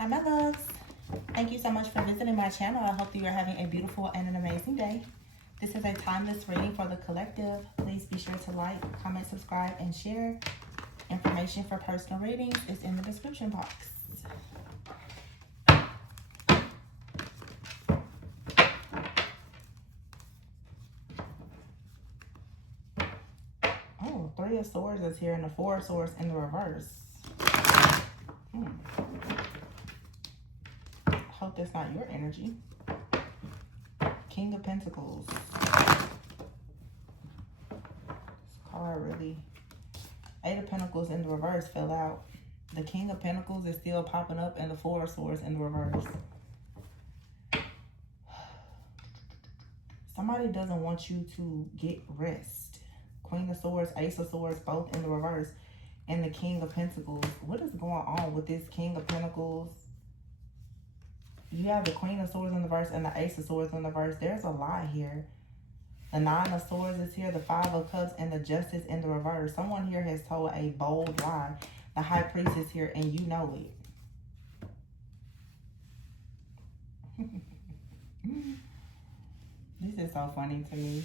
Hi, my loves. Thank you so much for visiting my channel. I hope that you're having a beautiful and an amazing day. This is a timeless reading for the collective. Please be sure to like, comment, subscribe, and share. Information for personal readings is in the description box. Oh, Three of Swords is here and the Four of Swords in the reverse. Hope that's not your energy. King of Pentacles. This card really... Eight of Pentacles in the reverse fell out. The King of Pentacles is still popping up and the Four of Swords in the reverse. Somebody doesn't want you to get rest. Queen of Swords, Ace of Swords, both in the reverse. And the King of Pentacles. What is going on with this King of Pentacles? You have the Queen of Swords in the reverse and the Ace of Swords in the reverse. There's a lot here. The Nine of Swords is here, the Five of Cups, and the Justice in the reverse. Someone here has told a bold lie. The High Priest is here, and you know it. This is so funny to me.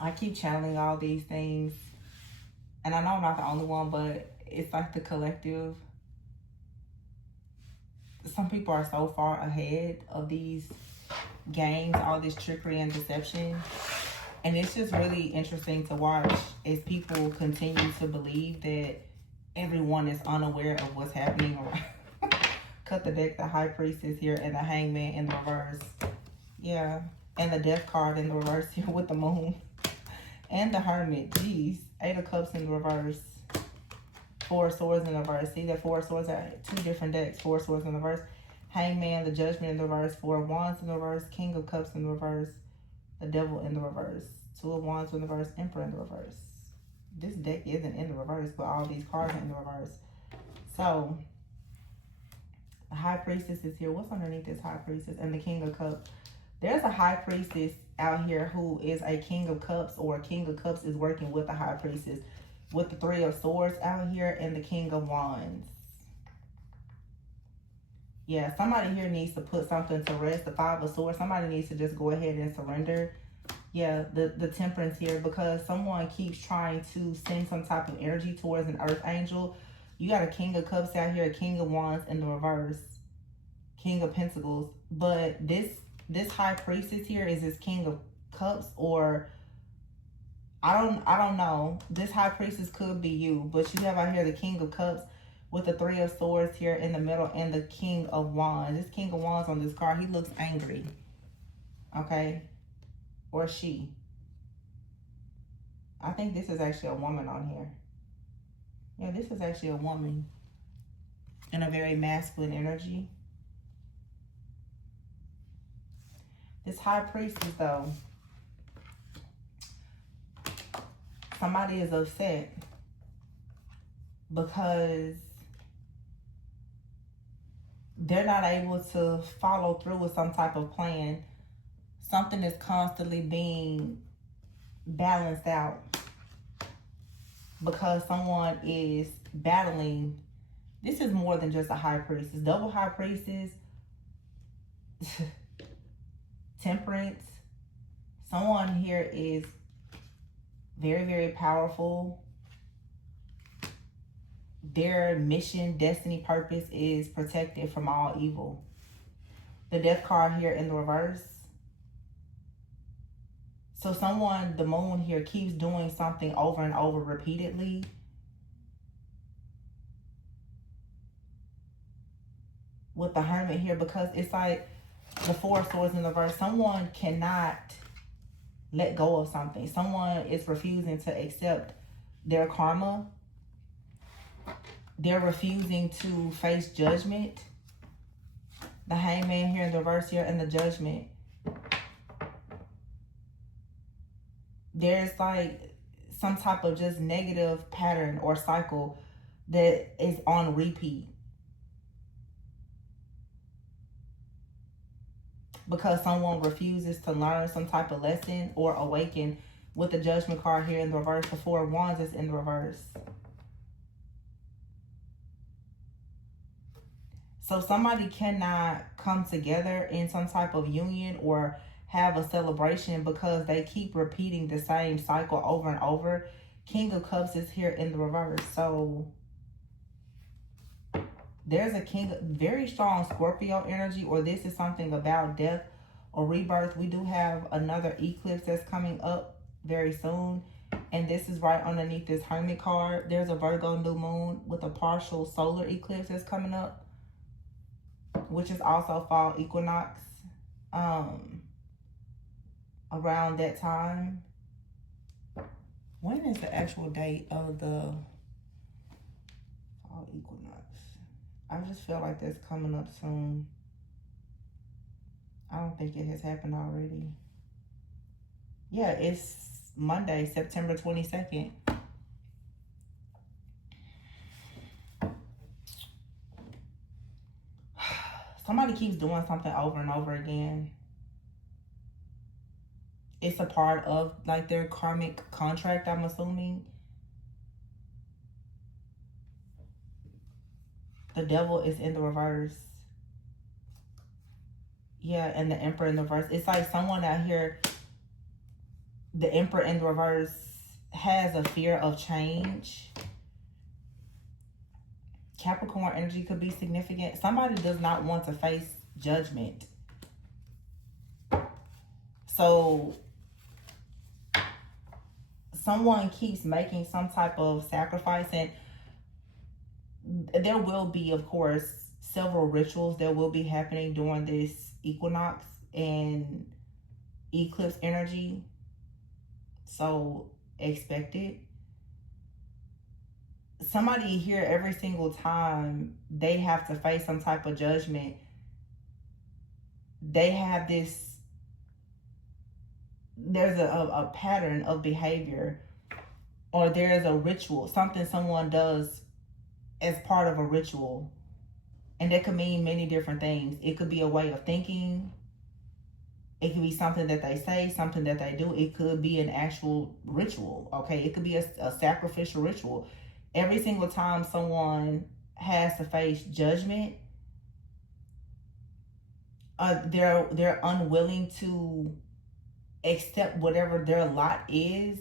I keep channeling all these things. And I know I'm not the only one, but it's like the collective. Some people are so far ahead of these games, all this trickery and deception. And it's just really interesting to watch as people continue to believe that everyone is unaware of what's happening around. Cut the deck, the High Priest is here and the Hangman in the reverse. Yeah, and the Death card in the reverse here with the Moon. And the Hermit, jeez. Eight of Cups in the reverse. Four of Swords in the reverse. See that Four of Swords are two different decks. Four of Swords in the reverse. Hangman, the Judgment in the reverse. Four of Wands in the reverse. King of Cups in the reverse. The Devil in the reverse. Two of Wands in the reverse. Emperor in the reverse. This deck isn't in the reverse, but all these cards are in the reverse. So, the High Priestess is here. What's underneath this High Priestess? And the King of Cups. There's a High Priestess out here who is a King of Cups, or a King of Cups is working with the High Priestess. With the Three of Swords out here and the King of Wands. Yeah, somebody here needs to put something to rest. The Five of Swords, somebody needs to just go ahead and surrender. Yeah, the Temperance here, because someone keeps trying to send some type of energy towards an Earth Angel. You got a King of Cups out here, a King of Wands in the reverse. King of Pentacles. But this High Priestess here is this King of Cups, or I don't know. This High Priestess could be you, but you have out here the King of Cups with the Three of Swords here in the middle and the King of Wands. This King of Wands on this card, he looks angry. Okay? Or she. I think this is actually a woman on here. Yeah, this is actually a woman in a very masculine energy. This High Priestess, though, somebody is upset because they're not able to follow through with some type of plan. Something is constantly being balanced out because someone is battling. This is more than just a High Priestess. Double High Priestess, Temperance. Someone here is very, very powerful. Their mission, destiny, purpose is protected from all evil. The Death card here in the reverse. So someone, the Moon here, keeps doing something over and over repeatedly. With the Hermit here, because it's like the Four of Swords in the reverse. Someone cannot let go of something. Someone is refusing to accept their karma. They're refusing to face judgment. The Hangman here in the reverse here and the Judgment. There's like some type of just negative pattern or cycle that is on repeat. Because someone refuses to learn some type of lesson or awaken. With the Judgment card here in the reverse, the Four of Wands is in the reverse. So somebody cannot come together in some type of union or have a celebration because they keep repeating the same cycle over and over. King of Cups is here in the reverse. So there's a very strong Scorpio energy, or this is something about death or rebirth. We do have another eclipse that's coming up very soon. And this is right underneath this Hermit card. There's a Virgo new moon with a partial solar eclipse that's coming up, which is also fall equinox around that time. When is the actual date of the fall equinox? I just feel like that's coming up soon. I don't think it has happened already. Yeah, it's Monday, September 22nd. Somebody keeps doing something over and over again. It's a part of like their karmic contract, I'm assuming. The Devil is in the reverse. Yeah, and the Emperor in the reverse. It's like someone out here, the Emperor in the reverse, has a fear of change. Capricorn energy could be significant. Somebody does not want to face judgment. So someone keeps making some type of sacrifice, and there will be, of course, several rituals that will be happening during this equinox and eclipse energy. So expect it. Somebody here, every single time they have to face some type of judgment, they have this, there's a pattern of behavior, or there's a ritual, something someone does as part of a ritual. And that could mean many different things. It could be a way of thinking. It could be something that they say, something that they do. It could be an actual ritual, okay? It could be a sacrificial ritual. Every single time someone has to face judgment, they're unwilling to accept whatever their lot is.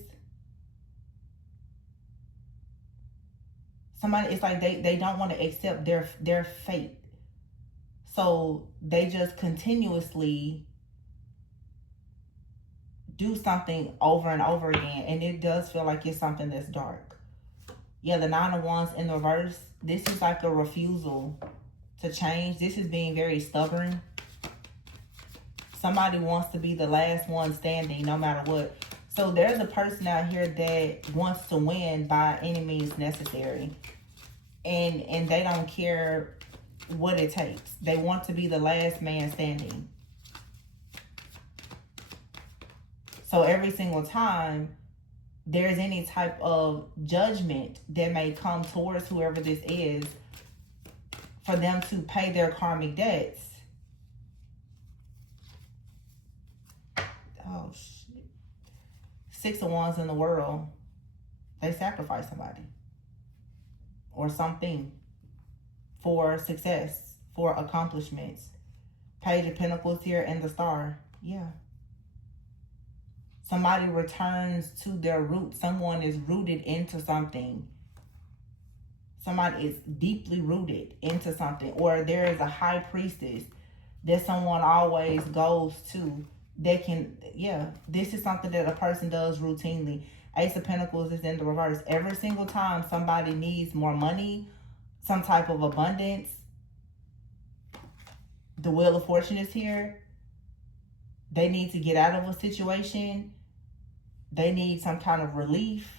Somebody, it's like they don't want to accept their fate. So they just continuously do something over and over again. And it does feel like it's something that's dark. Yeah, the Nine of Wands in the reverse. This is like a refusal to change. This is being very stubborn. Somebody wants to be the last one standing no matter what. So there's a person out here that wants to win by any means necessary. And they don't care what it takes. They want to be the last man standing. So every single time there's any type of judgment that may come towards whoever this is, for them to pay their karmic debts. Oh, shit. Six of Wands in the world. They sacrifice somebody or something for success, for accomplishments. Page of Pentacles here and the Star. Yeah. Somebody returns to their roots. Someone is rooted into something. Somebody is deeply rooted into something. Or there is a high priestess that someone always goes to. They can, yeah, this is something that a person does routinely. Ace of Pentacles is in the reverse. Every single time somebody needs more money, some type of abundance, the Wheel of Fortune is here. They need to get out of a situation. They need some kind of relief.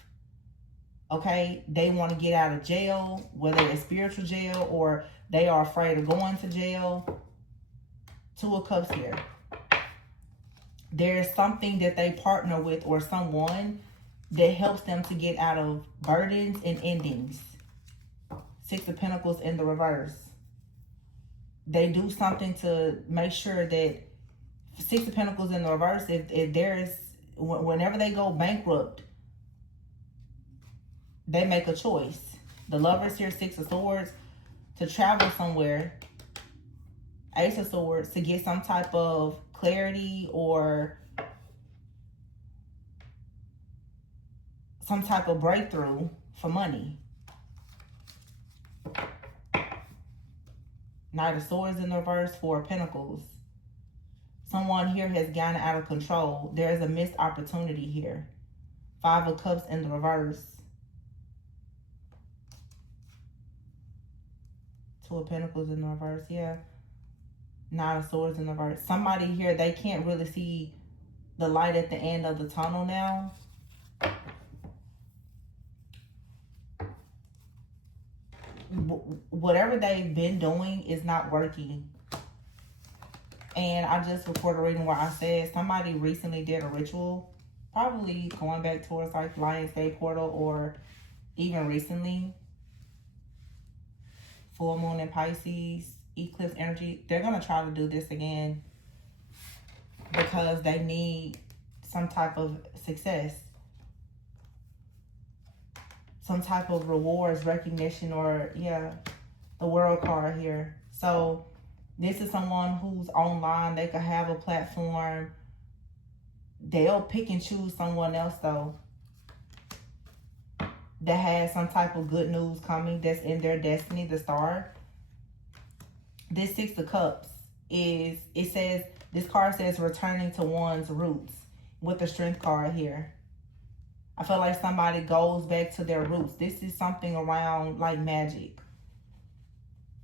Okay? They want to get out of jail, whether it's spiritual jail or they are afraid of going to jail. Two of Cups here. There's something that they partner with or someone that helps them to get out of burdens and endings. Six of Pentacles in the reverse. They do something to make sure that Six of Pentacles in the reverse, if there is, whenever they go bankrupt, they make a choice. The Lovers here, Six of Swords, to travel somewhere Ace of Swords, to get some type of clarity or some type of breakthrough for money. Knight of Swords in the reverse, Four of Pentacles. Someone here has gotten out of control. There is a missed opportunity here. Five of Cups in the reverse. Two of Pentacles in the reverse, yeah. Nine of Swords in the reverse. Somebody here, they can't really see the light at the end of the tunnel now. Whatever they've been doing is not working. And I just recorded a reading where I said somebody recently did a ritual, probably going back towards like Lionsgate portal or even recently. Full moon in Pisces, eclipse energy. They're going to try to do this again because they need some type of success. Some type of rewards, recognition, or yeah, the World card here. So this is someone who's online. They could have a platform. They'll pick and choose someone else though that has some type of good news coming, that's in their destiny, the star. This Six of Cups is, it says, this card says returning to one's roots with the Strength card here. I feel like somebody goes back to their roots. This is something around like magic.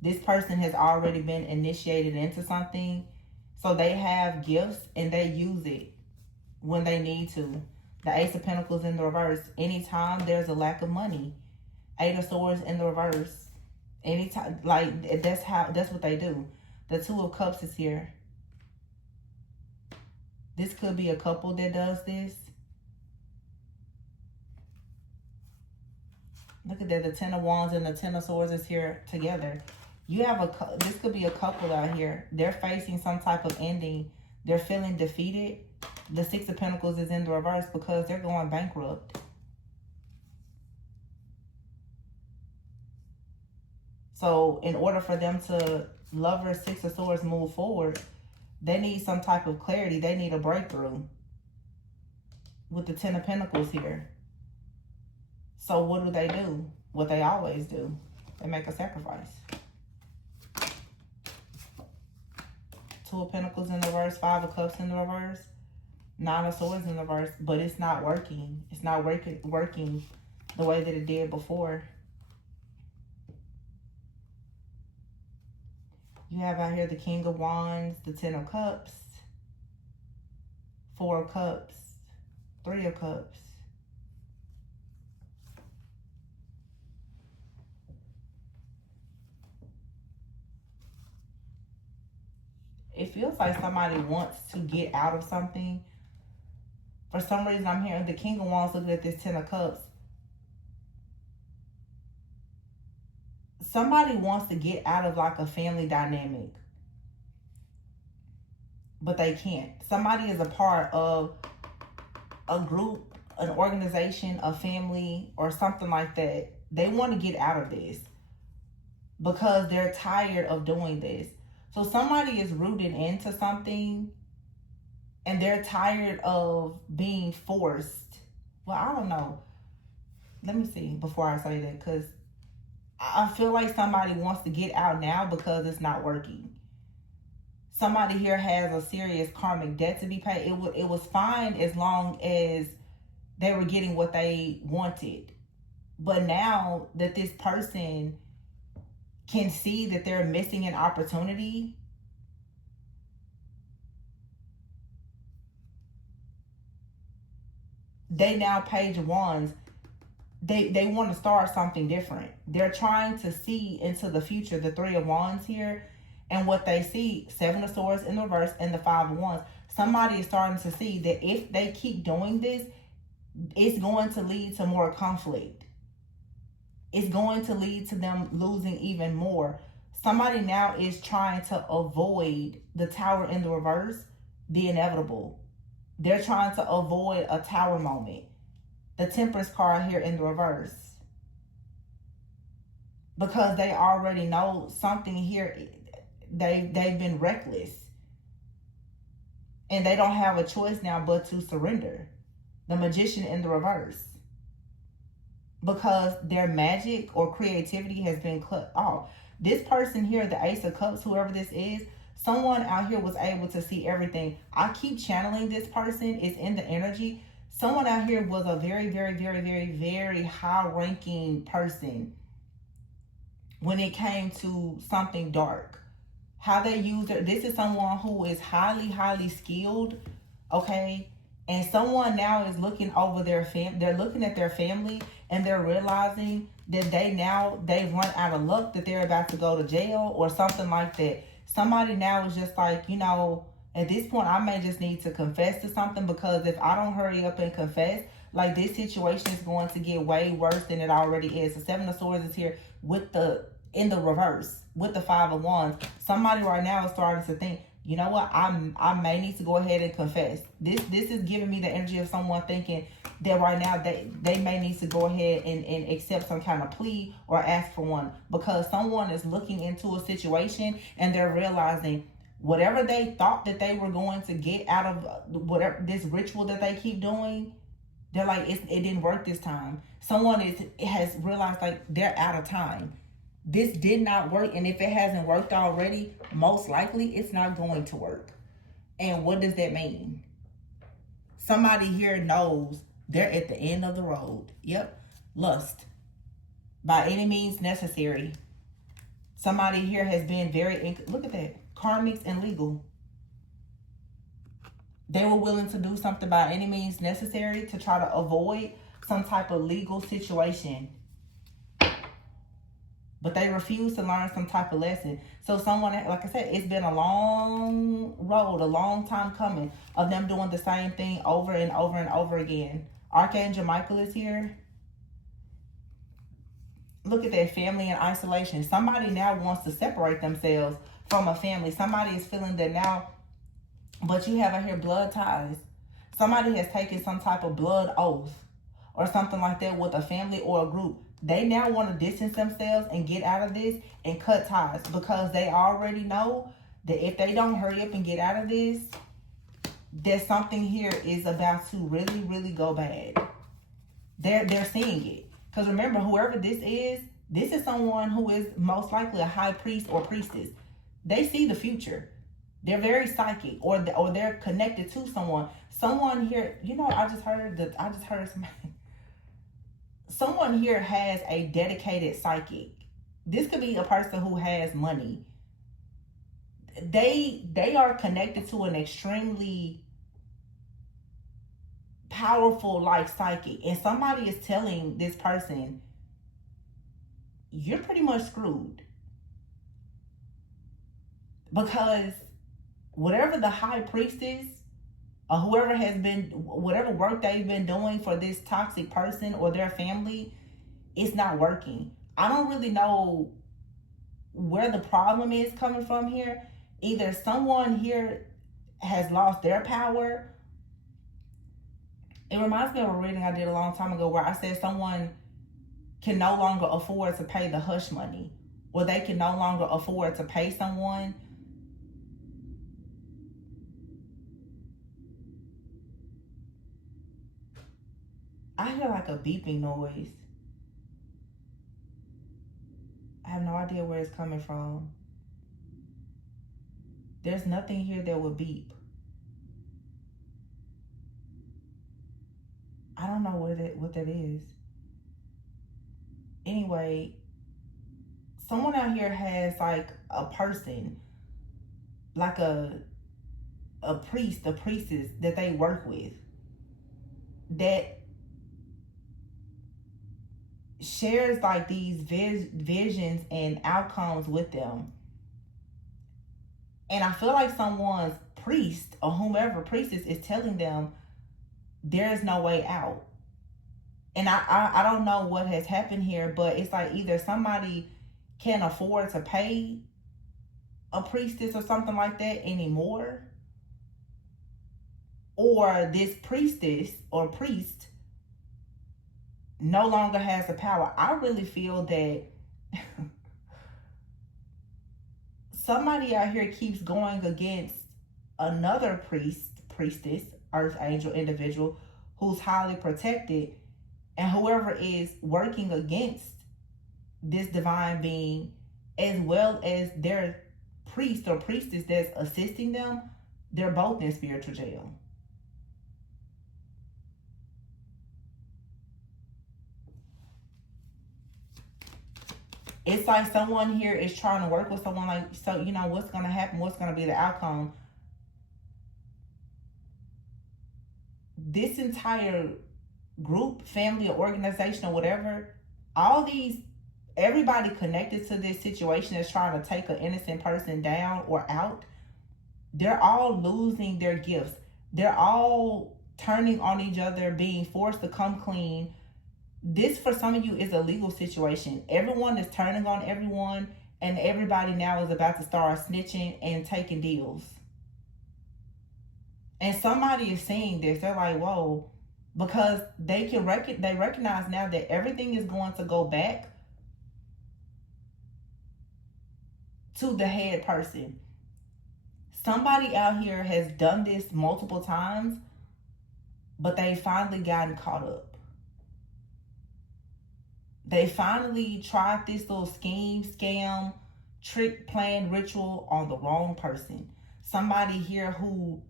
This person has already been initiated into something. So they have gifts and they use it when they need to. The Ace of Pentacles in the reverse. Anytime there's a lack of money. Eight of Swords in the reverse. Anytime, like that's what they do. The Two of Cups is here. This could be a couple that does this. Look at that, the Ten of Wands and the Ten of Swords is here together. You have this could be a couple out here. They're facing some type of ending. They're feeling defeated. The Six of Pentacles is in the reverse because they're going bankrupt. So in order for them to, Lover, Six of Swords, move forward, they need some type of clarity. They need a breakthrough with the Ten of Pentacles here. So what do? What they always do. They make a sacrifice. Two of Pentacles in the reverse, Five of Cups in the reverse, Nine of Swords in the reverse, but it's not working. It's not working the way that it did before. You have out here the King of Wands, the Ten of Cups, Four of Cups, Three of Cups. It feels like somebody wants to get out of something. For some reason, I'm hearing the King of Wands looking at this Ten of Cups. Somebody wants to get out of like a family dynamic, but they can't. Somebody is a part of a group, an organization, a family, or something like that. They want to get out of this because they're tired of doing this. So somebody is rooted into something and they're tired of being forced. Well, I don't know. Let me see before I say that, because I feel like somebody wants to get out now because it's not working. Somebody here has a serious karmic debt to be paid. It was fine as long as they were getting what they wanted. But now that this person can see that they're missing an opportunity, they now, Page of Wands, they want to start something different. They're trying to see into the future, the Three of Wands here, and what they see, Seven of Swords in the reverse and the Five of Wands. Somebody is starting to see that if they keep doing this, it's going to lead to more conflict. It's going to lead to them losing even more. Somebody now is trying to avoid the Tower in the reverse, the inevitable. They're trying to avoid a Tower moment. The Temperance card here in the reverse. Because they already know something here. they've been reckless. And they don't have a choice now but to surrender. The Magician in the reverse. Because their magic or creativity has been cut off. This person here, the Ace of Cups, whoever this is, someone out here was able to see everything. I keep channeling this person. It's in the energy. Someone out here was a very, very, very, very, very high-ranking person when it came to something dark. How they use it. This is someone who is highly, highly skilled, okay? And someone now is looking over their they're looking at their family, and they're realizing that they've run out of luck, that they're about to go to jail or something like that. Somebody now is just like, you know, at this point, I may just need to confess to something, because if I don't hurry up and confess, like, this situation is going to get way worse than it already is. The Seven of Swords is here in the reverse with the Five of Wands. Somebody right now is starting to think, you know what, I may need to go ahead and confess. This is giving me the energy of someone thinking that right now they may need to go ahead and accept some kind of plea or ask for one, because someone is looking into a situation and they're realizing whatever they thought that they were going to get out of whatever this ritual that they keep doing, they're like, it didn't work this time. Someone has realized, like, they're out of time. This did not work, and if it hasn't worked already, most likely it's not going to work. And what does that mean? Somebody here knows they're at the end of the road. Yep. Lust. By any means necessary. Somebody here has been look at that. Karmics and legal. They were willing to do something by any means necessary to try to avoid some type of legal situation. But they refuse to learn some type of lesson. So someone, like I said, it's been a long road, a long time coming of them doing the same thing over and over and over again. Archangel Michael is here. Look at that, family in isolation. Somebody now wants to separate themselves from a family. Somebody is feeling that now, but you have here blood ties. Somebody has taken some type of blood oath or something like that with a family or a group. They now want to distance themselves and get out of this and cut ties, because they already know that if they don't hurry up and get out of this, that something here is about to really, really go bad. They're seeing it. Because remember, whoever this is someone who is most likely a high priest or priestess. They see the future. They're very psychic, or they're connected to someone. Someone here, you know, I just heard somebody. Someone here has a dedicated psychic. This could be a person who has money. They are connected to an extremely powerful, like, psychic. And somebody is telling this person, you're pretty much screwed. Because whatever the high priestess or whoever has been, whatever work they've been doing for this toxic person or their family, it's not working. I don't really know where the problem is coming from here. Either someone here has lost their power. It reminds me of a reading I did a long time ago where I said someone can no longer afford to pay the hush money, or they can no longer afford to pay someone. I hear like a beeping noise. I have no idea where it's coming from. There's nothing here that would beep. I don't know what that is. Anyway, someone out here has like a person, like a priest, a priestess that they work with, that shares like these visions and outcomes with them. And I feel like someone's priest or whomever priestess is telling them there's no way out. And I don't know what has happened here, but it's like either somebody can't afford to pay a priestess or something like that anymore, or this priestess or priest no longer has the power. I really feel that somebody out here keeps going against another priestess, earth angel individual who's highly protected, and whoever is working against this divine being, as well as their priest or priestess that's assisting them, they're both in spiritual jail. It's like someone here is trying to work with someone, like, so, you know, what's going to happen? What's going to be the outcome? This entire group, family, or organization, or whatever, everybody connected to this situation is trying to take an innocent person down or out. They're all losing their gifts. They're all turning on each other, being forced to come clean. This, for some of you, is a legal situation. Everyone is turning on everyone, and everybody now is about to start snitching and taking deals. And somebody is seeing this. They're like, whoa, because they recognize now that everything is going to go back to the head person. Somebody out here has done this multiple times, but they finally gotten caught up. They finally tried this little scheme, scam, trick, plan, ritual on the wrong person. Somebody here who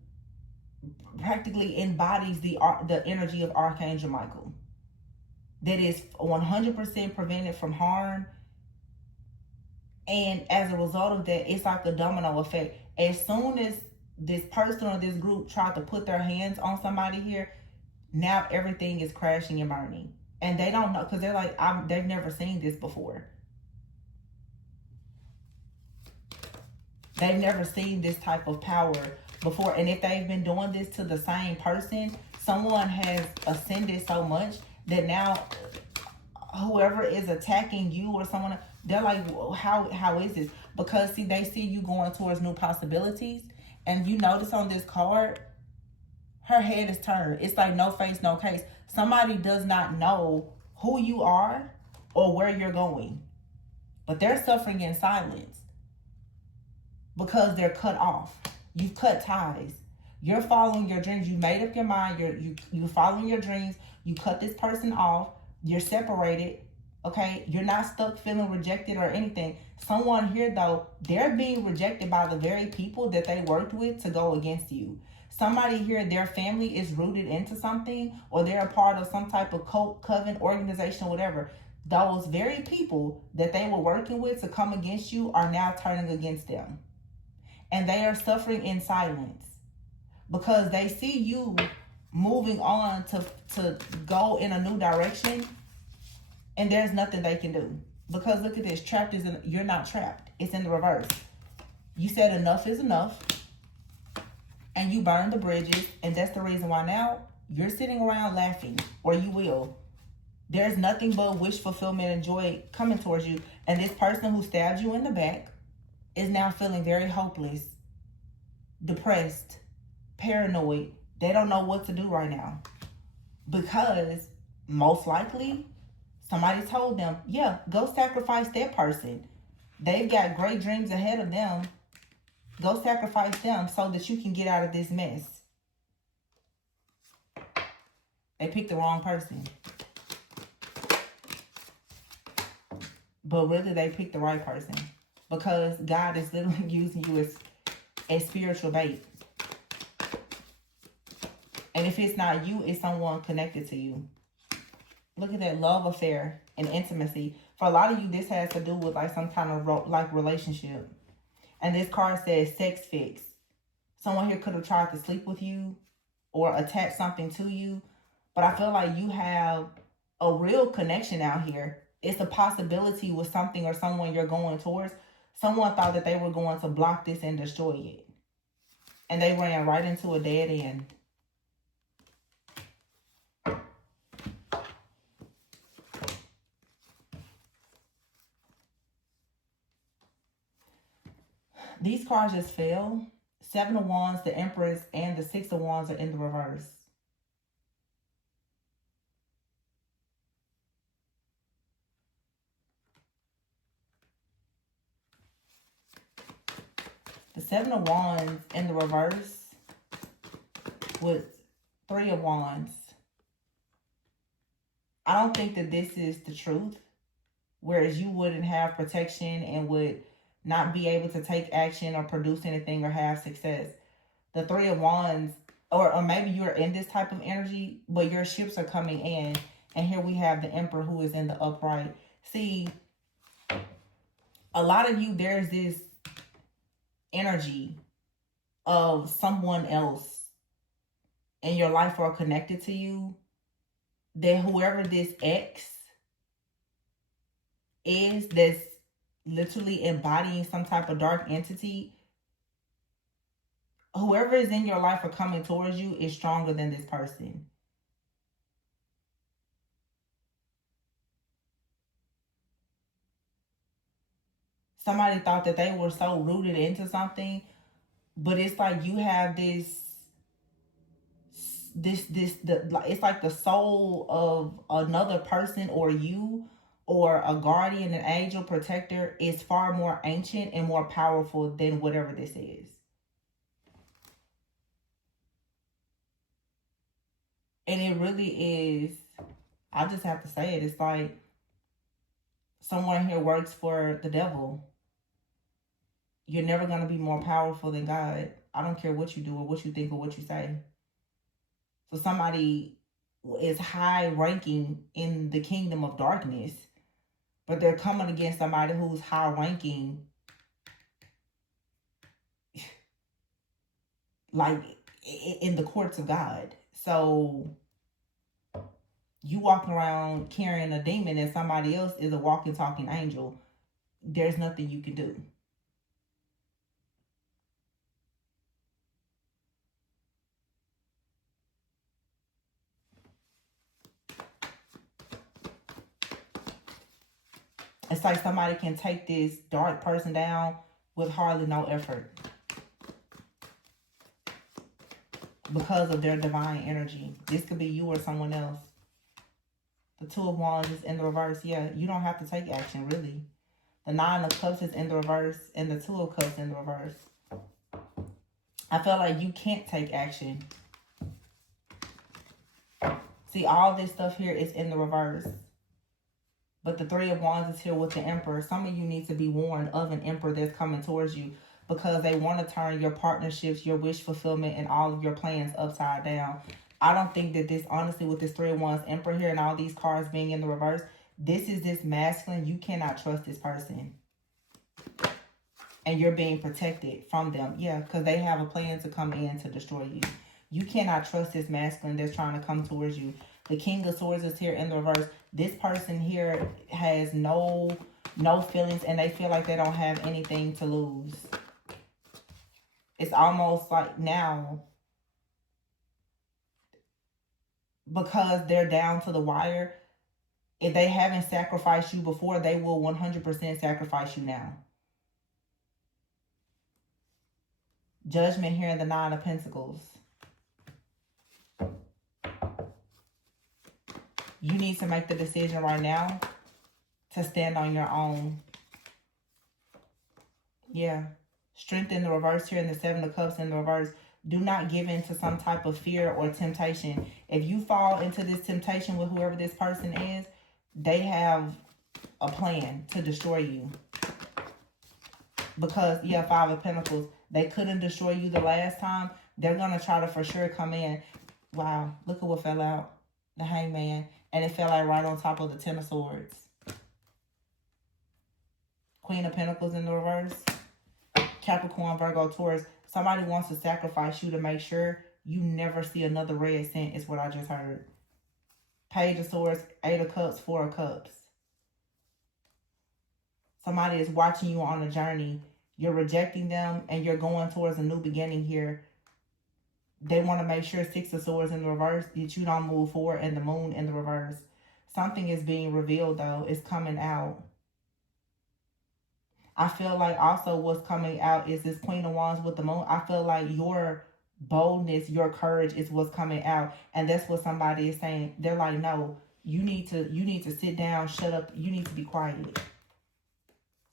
practically embodies the energy of Archangel Michael, that is 100% prevented from harm. And as a result of that, it's like a domino effect. As soon as this person or this group tried to put their hands on somebody here, now everything is crashing and burning. And they don't know, because they're like, they've never seen this before. They've never seen this type of power before. And if they've been doing this to the same person, someone has ascended so much that now whoever is attacking you or someone, they're like, how is this? Because, see, they see you going towards new possibilities. And you notice on this card, her head is turned. It's like no face, no case. Somebody does not know who you are or where you're going. But they're suffering in silence because they're cut off. You've cut ties. You're following your dreams. You made up your mind. You're following your dreams. You cut this person off. You're separated. Okay? You're not stuck feeling rejected or anything. Someone here, though, they're being rejected by the very people that they worked with to go against you. Somebody here, their family is rooted into something, or they're a part of some type of cult, coven, organization, whatever. Those very people that they were working with to come against you are now turning against them. And they are suffering in silence because they see you moving on to go in a new direction, and there's nothing they can do. Because look at this, you're not trapped. It's in the reverse. You said enough is enough, and you burned the bridges, and that's the reason why now you're sitting around laughing, or you will. There's nothing but wish fulfillment and joy coming towards you. And this person who stabbed you in the back is now feeling very hopeless, depressed, paranoid. They don't know what to do right now. Because most likely, somebody told them, yeah, go sacrifice that person. They've got great dreams ahead of them. Go sacrifice them so that you can get out of this mess. They picked the wrong person. But really, they picked the right person. Because God is literally using you as spiritual bait. And if it's not you, it's someone connected to you. Look at that love affair and intimacy. For a lot of you, this has to do with like some kind of like relationship. And this card says sex fix. Someone here could have tried to sleep with you or attach something to you. But I feel like you have a real connection out here. It's a possibility with something or someone you're going towards. Someone thought that they were going to block this and destroy it. And they ran right into a dead end. These cards just fell. 7 of Wands, the Empress, and the 6 of Wands are in the reverse. Seven of Wands in the reverse with Three of Wands. I don't think that this is the truth. Whereas you wouldn't have protection and would not be able to take action or produce anything or have success. The Three of Wands, or maybe you're in this type of energy, but your ships are coming in. And here we have the Emperor who is in the upright. See, a lot of you, there's this energy of someone else in your life or connected to you, that whoever this ex is, that's literally embodying some type of dark entity, whoever is in your life or coming towards you is stronger than this person. Somebody thought that they were so rooted into something, but it's like you have it's like the soul of another person or you or a guardian, an angel, protector is far more ancient and more powerful than whatever this is. And it really is, I just have to say it, it's like someone here works for the devil. You're never going to be more powerful than God. I don't care what you do or what you think or what you say. So somebody is high ranking in the kingdom of darkness, but they're coming against somebody who's high ranking, like in the courts of God. So you walking around carrying a demon and somebody else is a walking, talking angel. There's nothing you can do. It's like somebody can take this dark person down with hardly no effort because of their divine energy. This could be you or someone else. The Two of Wands is in the reverse. Yeah, you don't have to take action, really. The Nine of Cups is in the reverse and the Two of Cups in the reverse. I feel like you can't take action. See, all this stuff here is in the reverse. But the Three of Wands is here with the Emperor. Some of you need to be warned of an Emperor that's coming towards you because they want to turn your partnerships, your wish fulfillment, and all of your plans upside down. I don't think that this, honestly, with this Three of Wands Emperor here and all these cards being in the reverse, this is this masculine. You cannot trust this person. And you're being protected from them. Yeah, because they have a plan to come in to destroy you. You cannot trust this masculine that's trying to come towards you. The King of Swords is here in the reverse. This person here has no feelings and they feel like they don't have anything to lose. It's almost like now, because they're down to the wire, if they haven't sacrificed you before, they will 100% sacrifice you now. Judgment here in the Nine of Pentacles. You need to make the decision right now to stand on your own. Yeah. Strength in the reverse here and the Seven of Cups in the reverse. Do not give in to some type of fear or temptation. If you fall into this temptation with whoever this person is, they have a plan to destroy you. Because, yeah, Five of Pentacles, they couldn't destroy you the last time. They're going to try to for sure come in. Wow, look at what fell out. The Hangman. And it fell out right on top of the Ten of Swords. Queen of Pentacles in the reverse. Capricorn, Virgo, Taurus. Somebody wants to sacrifice you to make sure you never see another red cent is what I just heard. Page of Swords, Eight of Cups, Four of Cups. Somebody is watching you on a journey. You're rejecting them and you're going towards a new beginning here. They want to make sure Six of Swords in the reverse that you don't move forward, and the Moon in the reverse. Something is being revealed though. It's coming out. I feel like also what's coming out is this Queen of Wands with the Moon. I feel like your boldness, your courage is what's coming out. And that's what somebody is saying. They're like, no, you need to sit down, shut up. You need to be quiet.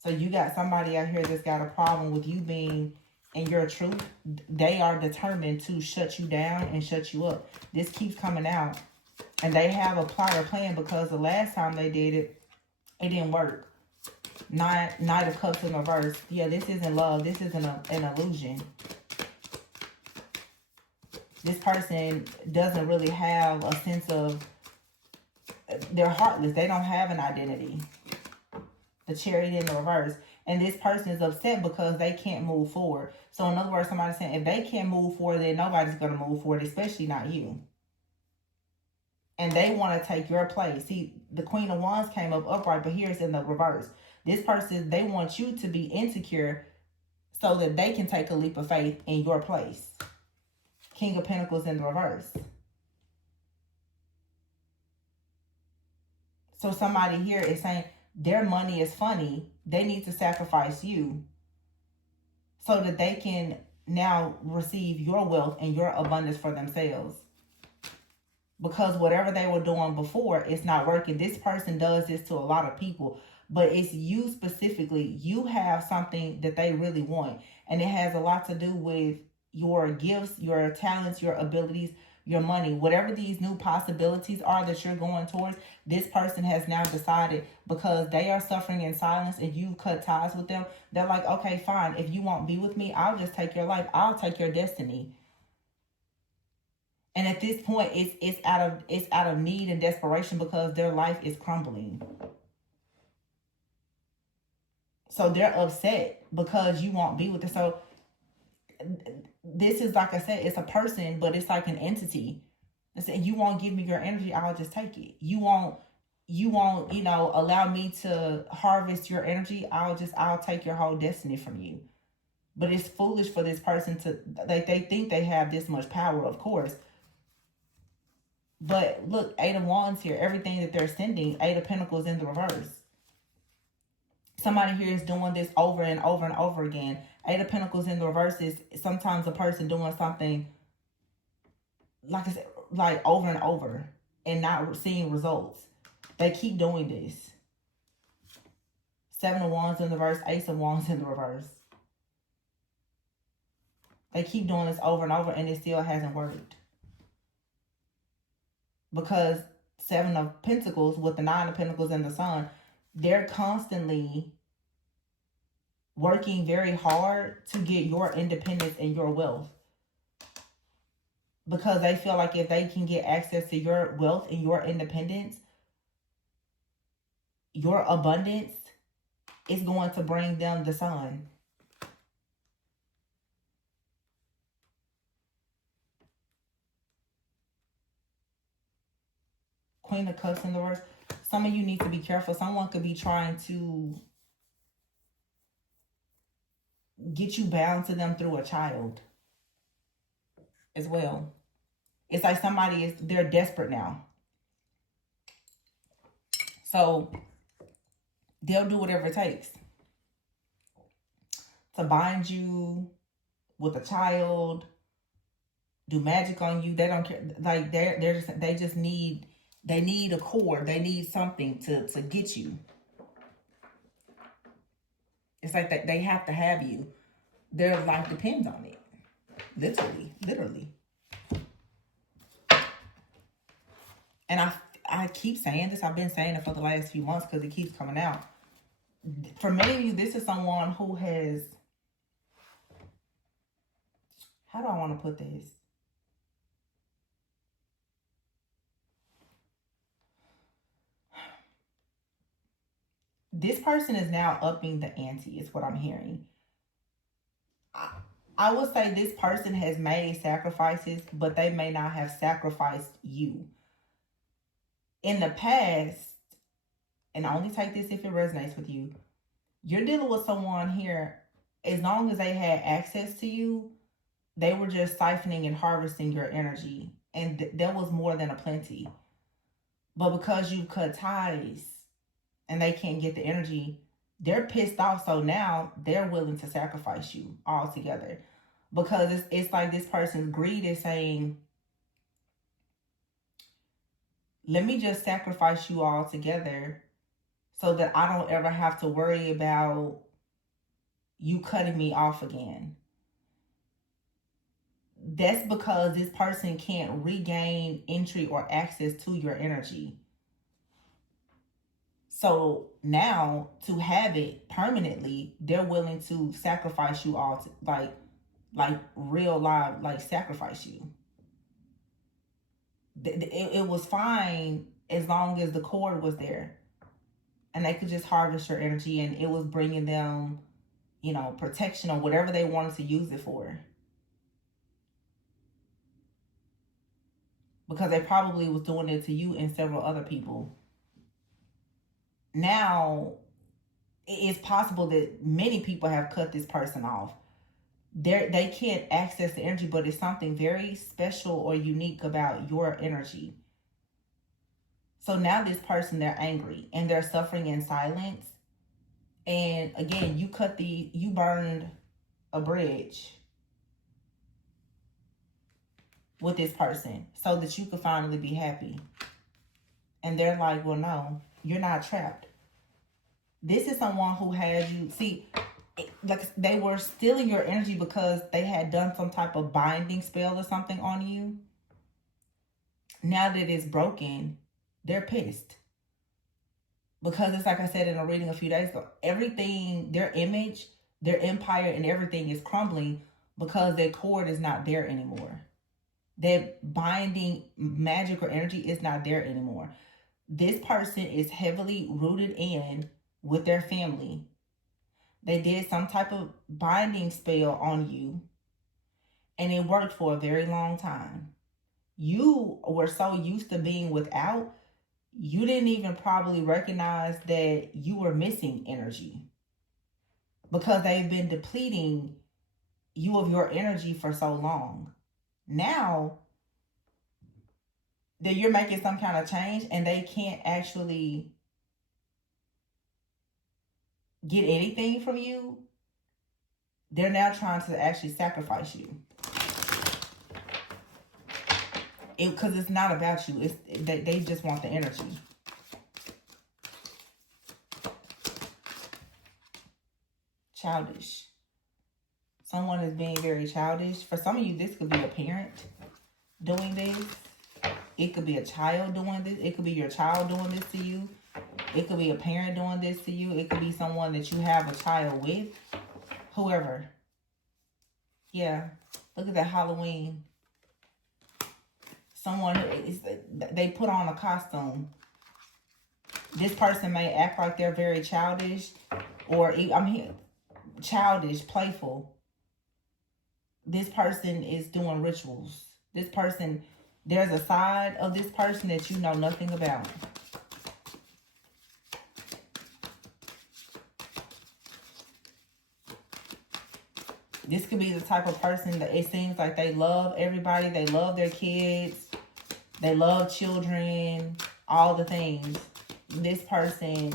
So you got somebody out here that's got a problem with you being and your truth, they are determined to shut you down and shut you up. This keeps coming out. And they have a plot or plan, because the last time they did it, it didn't work. Knight of Cups in reverse. Yeah, this isn't love. This is an illusion. This person doesn't really have a sense of... They're heartless. They don't have an identity. The Chariot in the reverse. And this person is upset because they can't move forward. So in other words, somebody's saying, if they can't move forward, then nobody's going to move forward, especially not you. And they want to take your place. See, the Queen of Wands came up upright, but here's in the reverse. This person, they want you to be insecure so that they can take a leap of faith in your place. King of Pentacles in the reverse. So somebody here is saying their money is funny. They need to sacrifice you so that they can now receive your wealth and your abundance for themselves. Because whatever they were doing before, it's not working. This person does this to a lot of people, but it's you specifically. You have something that they really want, and it has a lot to do with your gifts, your talents, your abilities, your money. Whatever these new possibilities are that you're going towards, this person has now decided, because they are suffering in silence and you've cut ties with them. They're like, okay, fine. If you won't be with me, I'll just take your life. I'll take your destiny. And at this point, it's out of need and desperation, because their life is crumbling. So they're upset because you won't be with them. So this is, like I said, it's a person, but it's like an entity. Saying, you won't give me your energy, I'll just take it. You won't, allow me to harvest your energy, I'll take your whole destiny from you. But it's foolish for this person to, they think they have this much power, of course. But look, 8 of Wands here, everything that they're sending, 8 of Pentacles in the reverse. Somebody here is doing this over and over and over again. 8 of Pentacles in the reverse is sometimes a person doing something, like I said, like over and over and not seeing results. They keep doing this. 7 of Wands in the reverse, Ace of Wands in the reverse. They keep doing this over and over, and it still hasn't worked. Because 7 of Pentacles with the 9 of Pentacles and the Sun, they're constantly working very hard to get your independence and your wealth. Because they feel like if they can get access to your wealth and your independence, your abundance is going to bring them the sun. Queen of Cups in the reverse. Some of you need to be careful. Someone could be trying to get you bound to them through a child as well. It's like they're desperate now. So they'll do whatever it takes to bind you with a child, do magic on you. They don't care. Like they just need a cord. They need something to get you. It's like that they have to have you. Their life depends on it. Literally. And I keep saying this. I've been saying it for the last few months because it keeps coming out. For many of you, this is someone who has... How do I want to put this? This person is now upping the ante, is what I'm hearing. I will say this person has made sacrifices, but they may not have sacrificed you. In the past, and I only take this if it resonates with you, you're dealing with someone here, as long as they had access to you, they were just siphoning and harvesting your energy. And there was more than a plenty. But because you cut ties and they can't get the energy, they're pissed off. So now they're willing to sacrifice you altogether. Because it's like this person's greed is saying, let me just sacrifice you all together so that I don't ever have to worry about you cutting me off again. that's because this person can't regain entry or access to your energy. So now, to have it permanently, they're willing to sacrifice you all, to, like real live, like sacrifice you. It was fine as long as the cord was there, and they could just harvest your energy, and it was bringing them, you know, protection or whatever they wanted to use it for. Because they probably was doing it to you and several other people. Now, it's possible that many people have cut this person off. They can't access the energy, but it's something very special or unique about your energy. So now this person, they're angry and they're suffering in silence. And again, you burned a bridge with this person so that you could finally be happy. And they're like, well, no, you're not trapped. This is someone who had you, see, like they were stealing your energy because they had done some type of binding spell or something on you. Now that it's broken, they're pissed. Because it's like I said in a reading a few days ago, everything, their image, their empire and everything is crumbling because their cord is not there anymore. That binding magic or energy is not there anymore. This person is heavily rooted in with their family. They did some type of binding spell on you, and it worked for a very long time. You were so used to being without, you didn't even probably recognize that you were missing energy because they've been depleting you of your energy for so long. Now that you're making some kind of change and they can't actually get anything from you, they're now trying to actually sacrifice you. Because it's not about you. They just want the energy. Childish. Someone is being very childish. For some of you, this could be a parent doing this. It could be a child doing this. It could be your child doing this to you. It could be a parent doing this to you. It could be someone that you have a child with. Whoever. Yeah. Look at that Halloween. Someone, they put on a costume. This person may act like they're very childish. Or, childish, playful. This person is doing rituals. This person, there's a side of this person that you know nothing about. This could be the type of person that it seems like they love everybody. They love their kids. They love children. All the things. This person,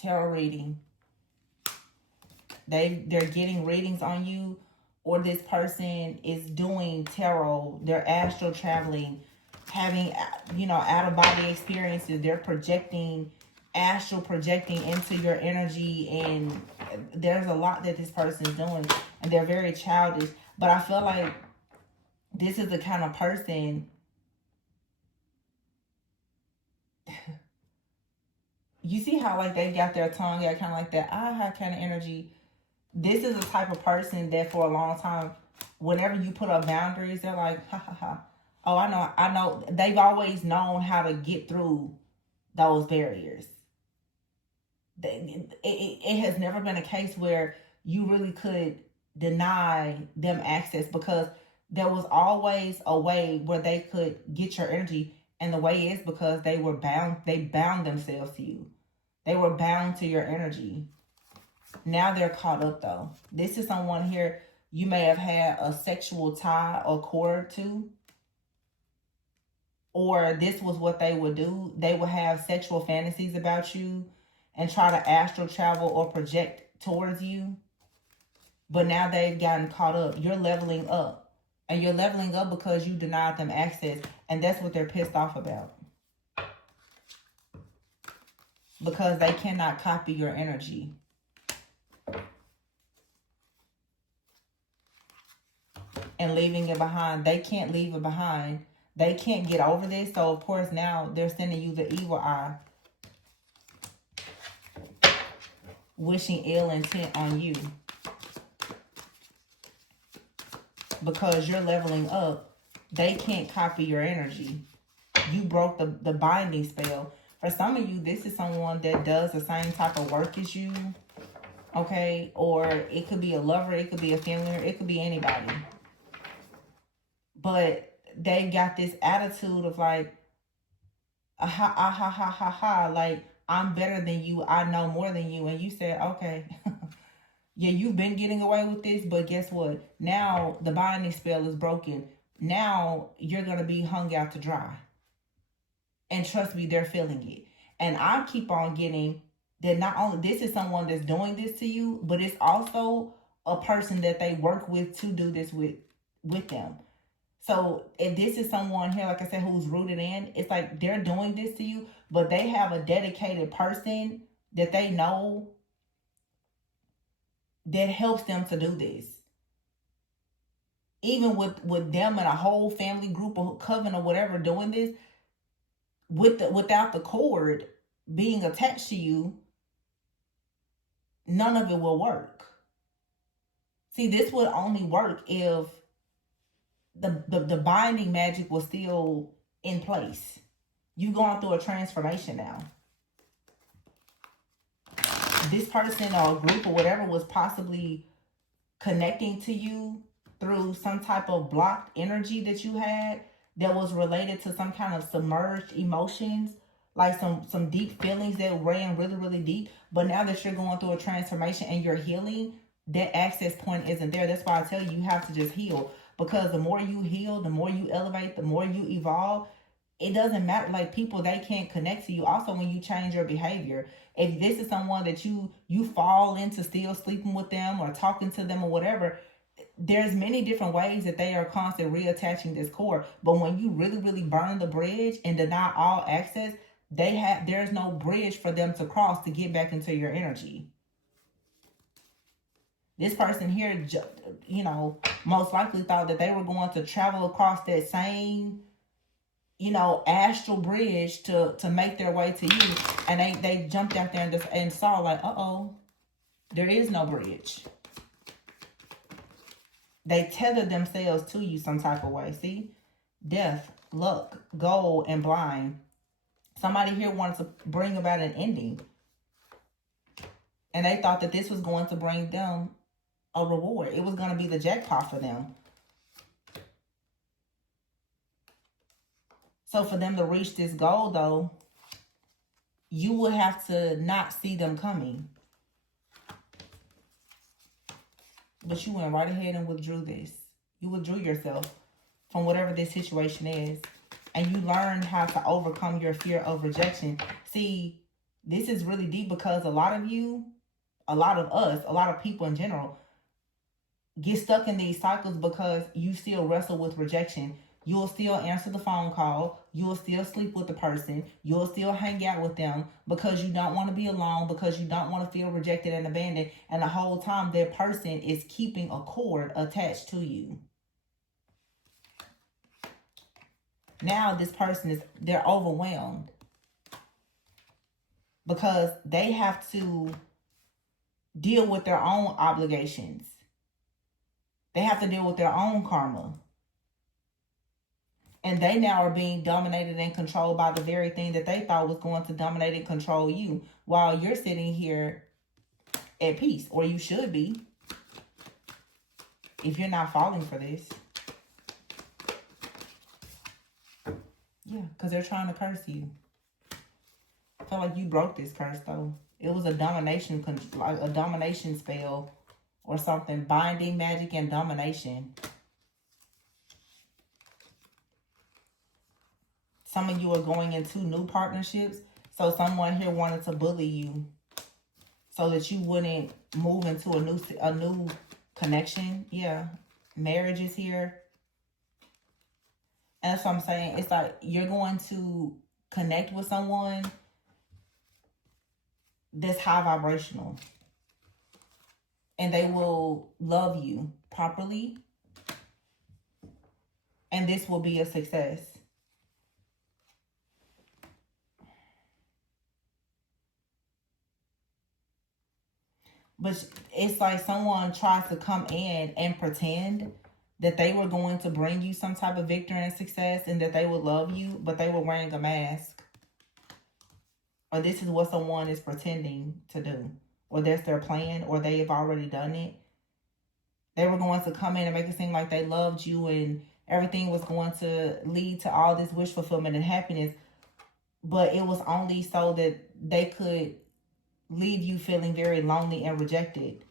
tarot reading. They're getting readings on you. Or this person is doing tarot. They're astral traveling. Having, out-of-body experiences. They're astral projecting into your energy, and there's a lot that this person is doing, and they're very childish. But I feel like this is the kind of person you see how like they got their tongue out, kind of like that aha kind of energy. This is the type of person that for a long time, whenever you put up boundaries, they're like, ha ha ha. Oh, I know. They've always known how to get through those barriers. It has never been a case where you really could deny them access, because there was always a way where they could get your energy. And the way is because they bound themselves to you. They were bound to your energy. Now they're caught up though. This is someone here you may have had a sexual tie or cord to. Or this was what they would do. They would have sexual fantasies about you and try to astral travel or project towards you. But now they've gotten caught up. You're leveling up. And you're leveling up because you denied them access. And that's what they're pissed off about. Because they cannot copy your energy. and leaving it behind. They can't leave it behind. They can't get over this. So, of course, now they're sending you the evil eye. Wishing ill intent on you. Because you're leveling up. They can't copy your energy. You broke the binding spell. For some of you, this is someone that does the same type of work as you. Okay? Or it could be a lover. It could be a family member. It could be anybody. But they got this attitude of like, ha, ah, ha, ha, ha, ha. Like, I'm better than you. I know more than you. And you said, okay. Yeah, you've been getting away with this. But guess what? Now the binding spell is broken. Now you're going to be hung out to dry. And trust me, they're feeling it. And I keep on getting that not only this is someone that's doing this to you, but it's also a person that they work with to do this with them. So if this is someone here, like I said, who's rooted in, it's like they're doing this to you, but they have a dedicated person that they know that helps them to do this. Even with them and a whole family group or coven or whatever doing this, without the cord being attached to you, none of it will work. See, this would only work if the binding magic was still in place. You've gone through a transformation now. This person or group or whatever was possibly connecting to you through some type of blocked energy that you had that was related to some kind of submerged emotions, like some deep feelings that ran really, really deep. But now that you're going through a transformation and you're healing, that access point isn't there. That's why I tell you, you have to just heal. Because the more you heal, the more you elevate, the more you evolve. It doesn't matter. Like, people, they can't connect to you. Also, when you change your behavior, if this is someone that you fall into still sleeping with them or talking to them or whatever, there's many different ways that they are constantly reattaching this cord. But when you really, really burn the bridge and deny all access, there's no bridge for them to cross to get back into your energy. This person here, you know, most likely thought that they were going to travel across that same, you know, astral bridge to make their way to you. And they jumped out there and saw like, uh-oh, there is no bridge. They tethered themselves to you some type of way. See? Death, luck, gold, and blind. Somebody here wanted to bring about an ending. And they thought that this was going to bring them a reward. It was going to be the jackpot for them. So for them to reach this goal, though, you would have to not see them coming. But you went right ahead and withdrew this. You withdrew yourself from whatever this situation is. And you learned how to overcome your fear of rejection. See, this is really deep because a lot of you, a lot of us, a lot of people in general, get stuck in these cycles because you still wrestle with rejection. You'll still answer the phone call. You'll still sleep with the person. You'll still hang out with them because you don't want to be alone, because you don't want to feel rejected and abandoned. And the whole time that person is keeping a cord attached to you. Now this person they're overwhelmed because they have to deal with their own obligations. They have to deal with their own karma. And they now are being dominated and controlled by the very thing that they thought was going to dominate and control you, while you're sitting here at peace, or you should be, if you're not falling for this. Yeah, because they're trying to curse you. I feel like you broke this curse, though. It was a domination spell or something. Binding, magic, and domination. Some of you are going into new partnerships. So someone here wanted to bully you so that you wouldn't move into a new connection. Yeah. Marriage is here. And that's what I'm saying. It's like you're going to connect with someone that's high vibrational. And they will love you properly. and this will be a success. But it's like someone tries to come in and pretend that they were going to bring you some type of victory and success and that they would love you, but they were wearing a mask. Or this is what someone is pretending to do. Or that's their plan, or they have already done it. They were going to come in and make it seem like they loved you and everything was going to lead to all this wish fulfillment and happiness. But it was only so that they could leave you feeling very lonely and rejected.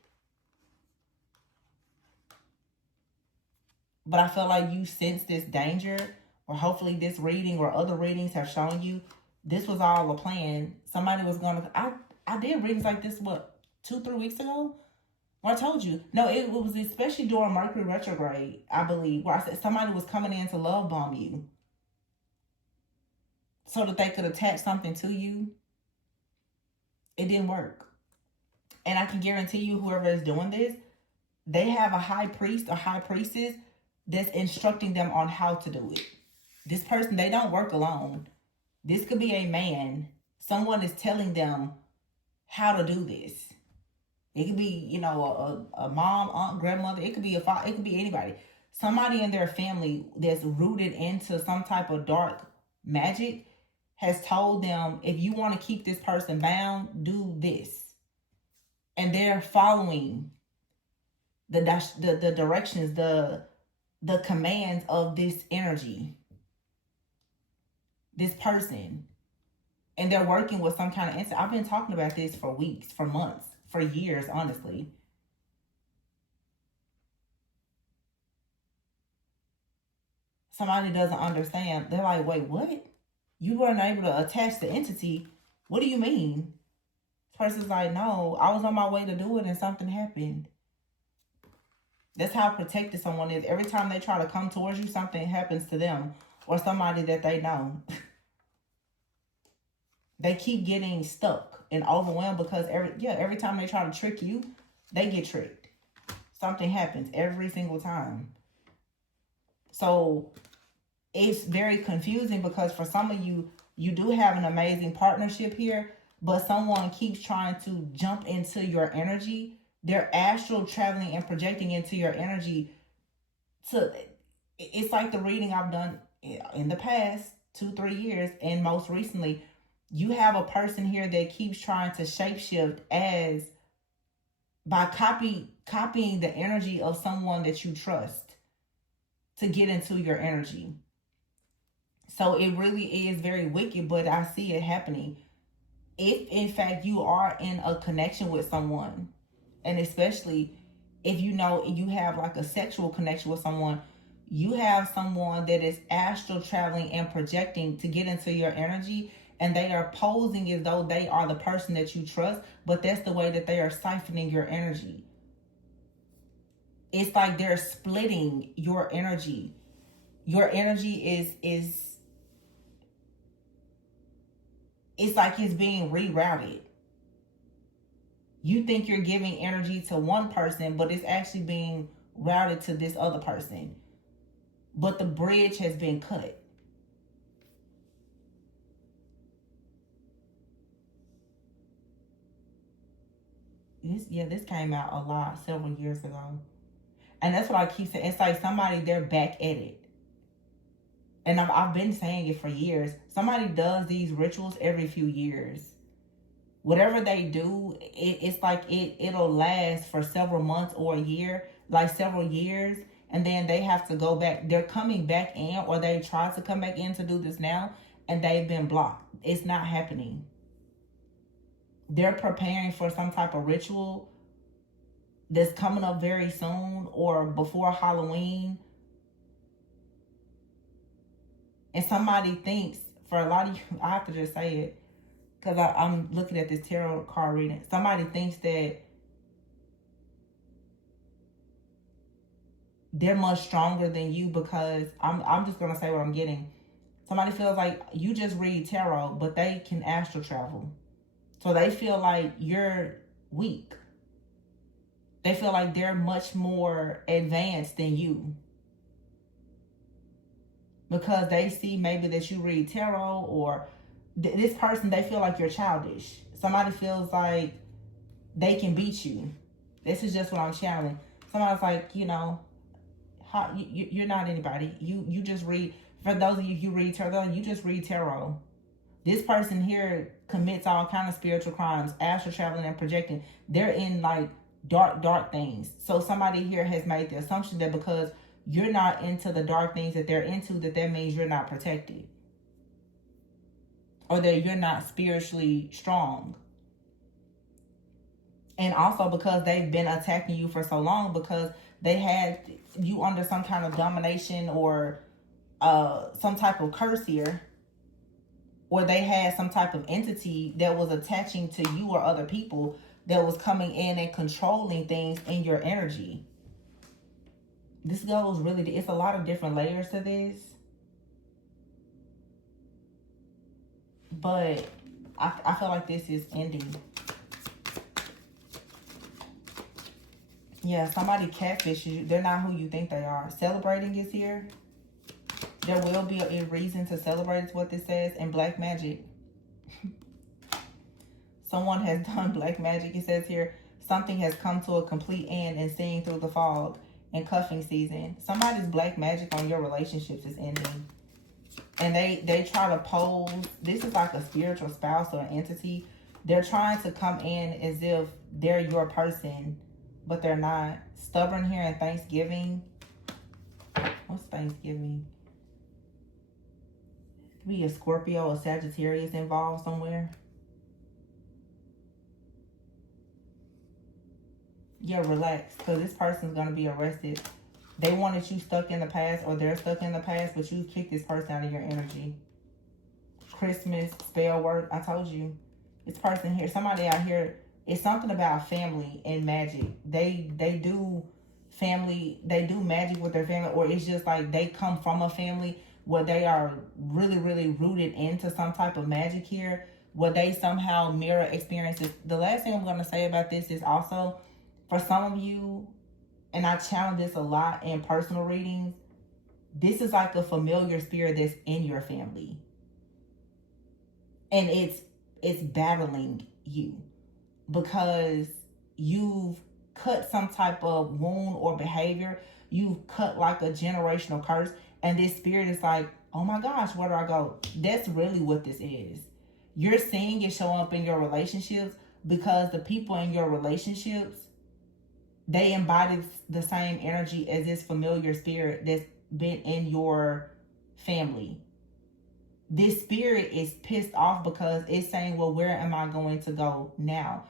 But I feel like you sense this danger, or hopefully this reading or other readings have shown you this was all a plan. Somebody was going to... I did readings like this, what, 2-3 weeks ago? Well, I told you. No, it was especially during Mercury retrograde, I believe, where I said somebody was coming in to love bomb you so that they could attach something to you. It didn't work. And I can guarantee you, whoever is doing this, they have a high priest or high priestess that's instructing them on how to do it. This person, they don't work alone. This could be a man. Someone is telling them how to do this. It could be, you know, a mom, aunt, grandmother. It could be a father. It could be anybody. Somebody in their family that's rooted into some type of dark magic has told them, if you want to keep this person bound, do this. And they're following the directions, the commands of this energy, this person. And they're working with some kind of instinct. I've been talking about this for weeks, for months, for years, honestly. Somebody doesn't understand. They're like, wait, what? You weren't able to attach the entity? What do you mean? This person's like, no, I was on my way to do it and something happened. That's how protected someone is. Every time they try to come towards you, something happens to them or somebody that they know. They keep getting stuck and overwhelmed because every time they try to trick you, they get tricked. Something happens every single time. So it's very confusing because for some of you, you do have an amazing partnership here, but someone keeps trying to jump into your energy. They're astral traveling and projecting into your energy. It's like the reading I've done in the past 2-3 years, and most recently, you have a person here that keeps trying to shapeshift by copying the energy of someone that you trust to get into your energy. So it really is very wicked, but I see it happening. If in fact you are in a connection with someone, and especially if you know you have like a sexual connection with someone, you have someone that is astral traveling and projecting to get into your energy, and they are posing as though they are the person that you trust, but that's the way that they are siphoning your energy. It's like they're splitting your energy. Your energy is it's like it's being rerouted. You think you're giving energy to one person, but it's actually being routed to this other person. But the bridge has been cut. This came out a lot several years ago. And that's what I keep saying. It's like somebody, they're back at it. And I've been saying it for years. Somebody does these rituals every few years. Whatever they do, it's like it'll last for several months or a year, like several years. And then they have to go back. They're coming back in, or they try to come back in to do this now, and they've been blocked. It's not happening. They're preparing for some type of ritual that's coming up very soon or before Halloween. And somebody thinks, for a lot of you, I have to just say it, because I'm looking at this tarot card reading. Somebody thinks that they're much stronger than you because I'm just going to say what I'm getting. Somebody feels like you just read tarot, but they can astral travel. So they feel like you're weak. They feel like they're much more advanced than you. because they see maybe that you read tarot, or this person, they feel like you're childish. Somebody feels like they can beat you. This is just what I'm channeling. Somebody's like, you know, you're not anybody. You just read. For those of you who read tarot, you just read tarot. This person here commits all kind of spiritual crimes, astral traveling and projecting. They're in like dark things. So somebody here has made the assumption that because you're not into the dark things that they're into, that means you're not protected, or that you're not spiritually strong. And also because they've been attacking you for so long, because they had you under some kind of domination or some type of curse here, or they had some type of entity that was attaching to you or other people that was coming in and controlling things in your energy. This goes really, it's a lot of different layers to this. But I feel like this is ending. Yeah, somebody catfishes you. They're not who you think they are. Celebrating is here. There will be a reason to celebrate, is what this says. And black magic. Someone has done black magic. It says here, something has come to a complete end and seeing through the fog. And cuffing season. Somebody's black magic on your relationships is ending. And they try to pose. This is like a spiritual spouse or an entity. They're trying to come in as if they're your person, but they're not. Stubborn here in Thanksgiving. What's Thanksgiving? Could be a Scorpio or Sagittarius involved somewhere. Yeah, relax, because this person's going to be arrested. They wanted you stuck in the past, or they're stuck in the past, but you kicked this person out of your energy. Christmas, spell work, I told you. This person here, somebody out here, it's something about family and magic. They do family, they do magic with their family, or it's just like they come from a family where they are really, really rooted into some type of magic here, where they somehow mirror experiences. The last thing I'm going to say about this is also, for some of you, and I challenge this a lot in personal readings, this is like a familiar spirit that's in your family. And it's battling you because you've cut some type of wound or behavior. You've cut like a generational curse. And this spirit is like, oh my gosh, where do I go? That's really what this is. You're seeing it show up in your relationships because the people in your relationships, they embody the same energy as this familiar spirit that's been in your family. This spirit is pissed off because it's saying, well, where am I going to go now?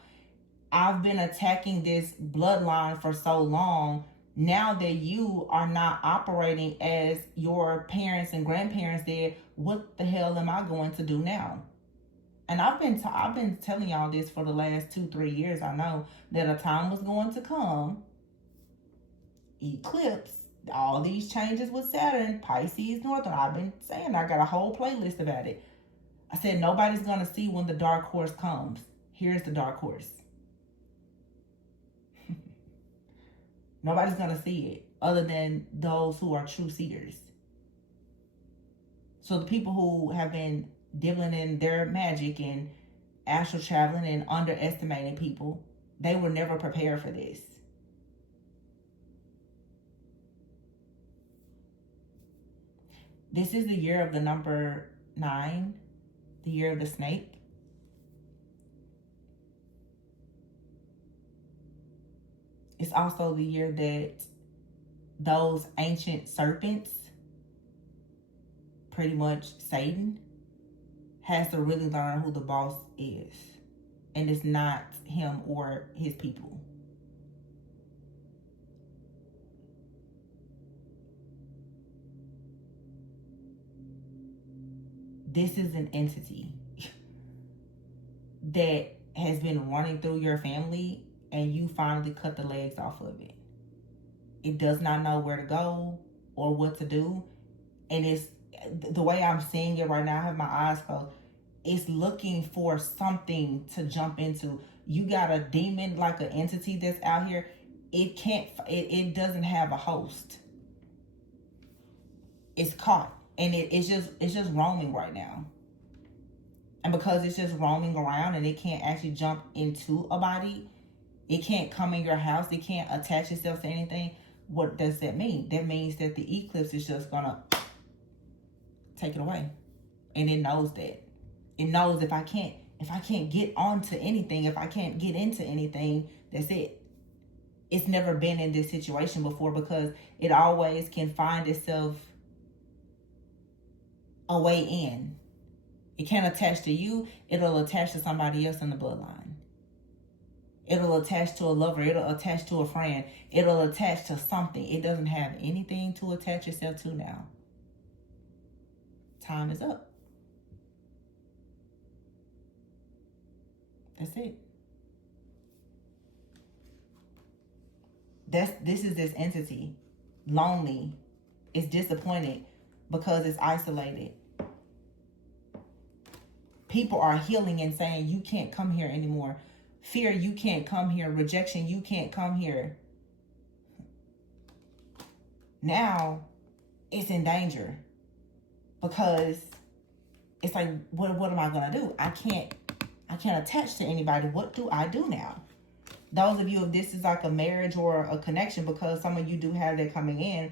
I've been attacking this bloodline for so long. Now that you are not operating as your parents and grandparents did, what the hell am I going to do now? And I've been telling y'all this for the last 2-3 years. I know that a time was going to come, eclipse, all these changes with Saturn, Pisces, Northern. I've been saying, I got a whole playlist about it. I said, nobody's going to see when the dark horse comes. Here's the dark horse. Nobody's going to see it other than those who are true seers. So the people who have been dibbling in their magic and astral traveling and underestimating people, they were never prepared for this. This is the year of the number 9, the year of the snake. It's also the year that those ancient serpents, pretty much Satan, has to really learn who the boss is. And it's not him or his people. This is an entity that has been running through your family, and you finally cut the legs off of it. It does not know where to go or what to do. And it's the way I'm seeing it right now, I have my eyes closed. It's looking for something to jump into. You got a demon, like an entity that's out here. It doesn't have a host. It's caught. And it's just roaming right now. And because it's just roaming around and it can't actually jump into a body, it can't come in your house, it can't attach itself to anything. What does that mean? That means that the eclipse is just gonna take it away. And it knows that. It knows if I can't get onto anything, if I can't get into anything, that's it. It's never been in this situation before because it always can find itself a way in. It can't attach to you. It'll attach to somebody else in the bloodline. It'll attach to a lover. It'll attach to a friend. It'll attach to something. It doesn't have anything to attach itself to now. Time is up. That's it. This is this entity. Lonely. It's disappointed because it's isolated. People are healing and saying, you can't come here anymore. Fear, you can't come here. Rejection, you can't come here. Now, it's in danger. Because it's like, what am I going to do? I can't attach to anybody. What do I do now? Those of you, if this is like a marriage or a connection, because some of you do have that coming in,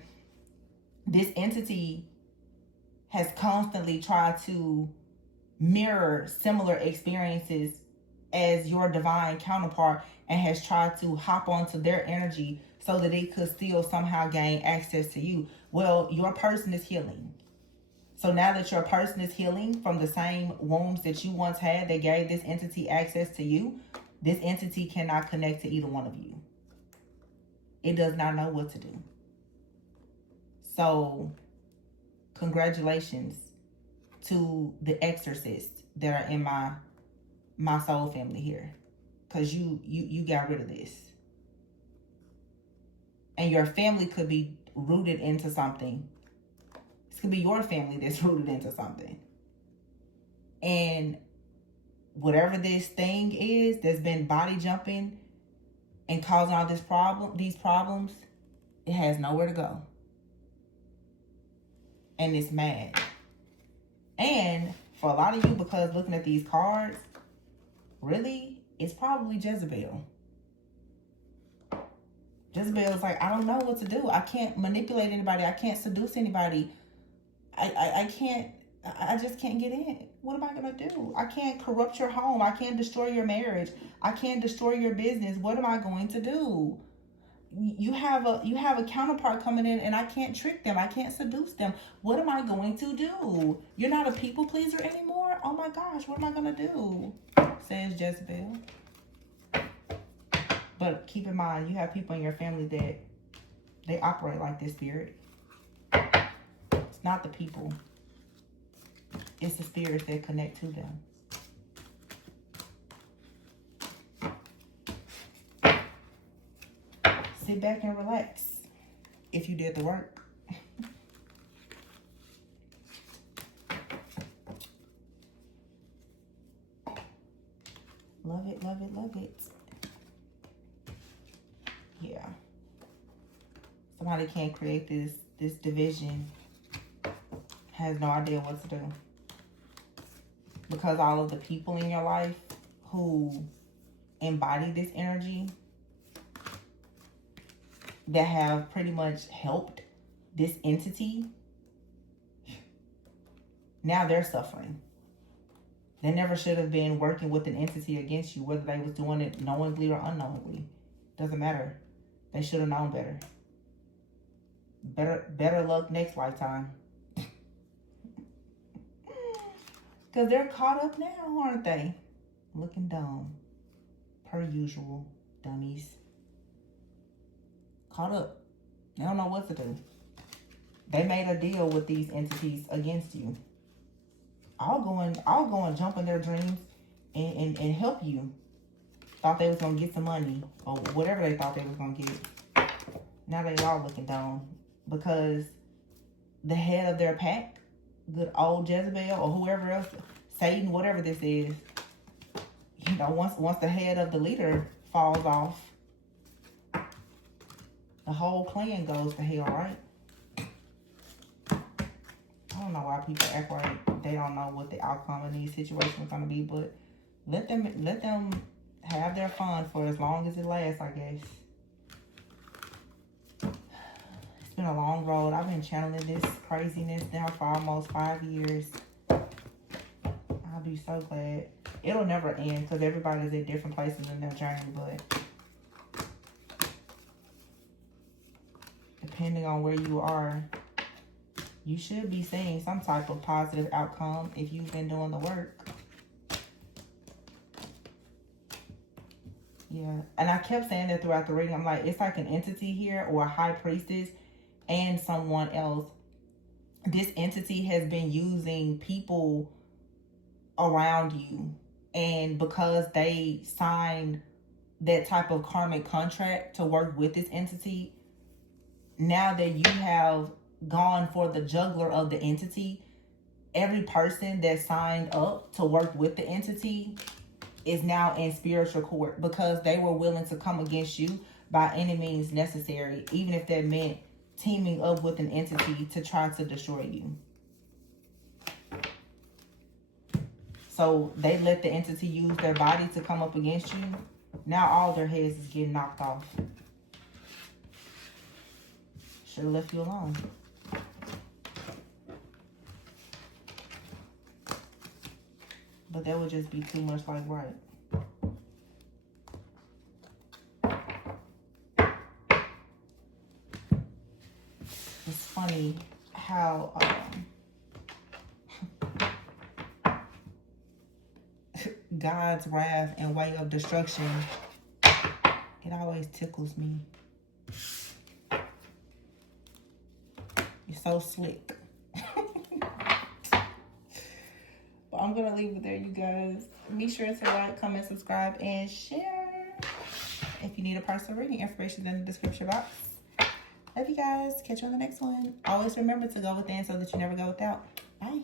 this entity has constantly tried to mirror similar experiences as your divine counterpart and has tried to hop onto their energy so that it could still somehow gain access to you. Well, your person is healing. So now that your person is healing from the same wounds that you once had that gave this entity access to you, this entity cannot connect to either one of you. It does not know what to do. So, congratulations to the exorcists that are in my soul family here. Because you got rid of this. And your family could be rooted into something. This could be your family that's rooted into something. And whatever this thing is that's been body jumping and causing all these problems, it has nowhere to go. And it's mad. And for a lot of you, because looking at these cards, really, it's probably Jezebel. Jezebel is like, I don't know what to do. I can't manipulate anybody. I can't seduce anybody. I just can't get in. What am I going to do? I can't corrupt your home. I can't destroy your marriage. I can't destroy your business. What am I going to do? You have a counterpart coming in and I can't trick them. I can't seduce them. What am I going to do? You're not a people pleaser anymore? Oh my gosh, what am I going to do? Says Jezebel. But keep in mind, you have people in your family that they operate like this spirit. It's not the people. It's the spirits that connect to them. Sit back and relax if you did the work. Love it, love it, love it. Yeah. Somebody can't create this division. Has no idea what to do. Because all of the people in your life who embody this energy, that have pretty much helped this entity, now they're suffering. They never should have been working with an entity against you, whether they was doing it knowingly or unknowingly. Doesn't matter. They should have known better. Better luck next lifetime. Because they're caught up now, aren't they? Looking dumb. Per usual, dummies. Caught up. They don't know what to do. They made a deal with these entities against you. I'll go and jump in their dreams and help you. Thought they was gonna get some money or whatever they thought they was gonna get. Now they all looking down because the head of their pack, good old Jezebel or whoever else, Satan, whatever this is, you know, once the head of the leader falls off, the whole clan goes to hell, right? I don't know why people act like they don't know what the outcome of these situations is gonna be, but let them have their fun for as long as it lasts, I guess. It's been a long road. I've been channeling this craziness now for almost 5 years. I'll be so glad. It'll never end because everybody's at different places in their journey, but depending on where you are, you should be seeing some type of positive outcome if you've been doing the work. Yeah, and I kept saying that throughout the reading. I'm like, it's like an entity here, or a high priestess and someone else. This entity has been using people around you, and because they signed that type of karmic contract to work with this entity, now that you have gone for the juggler of the entity, every person that signed up to work with the entity is now in spiritual court because they were willing to come against you by any means necessary, even if that meant teaming up with an entity to try to destroy you. So they let the entity use their body to come up against you. Now all their heads is getting knocked off. Should have left you alone. But that would just be too much like right. It's funny how God's wrath and way of destruction, it always tickles me. You're so slick. But I'm gonna leave it there, you guys. Be sure to like, comment, subscribe, and share. If you need a personal reading, information is in the description box. Love you guys. Catch you on the next one. Always remember to go within so that you never go without. Bye.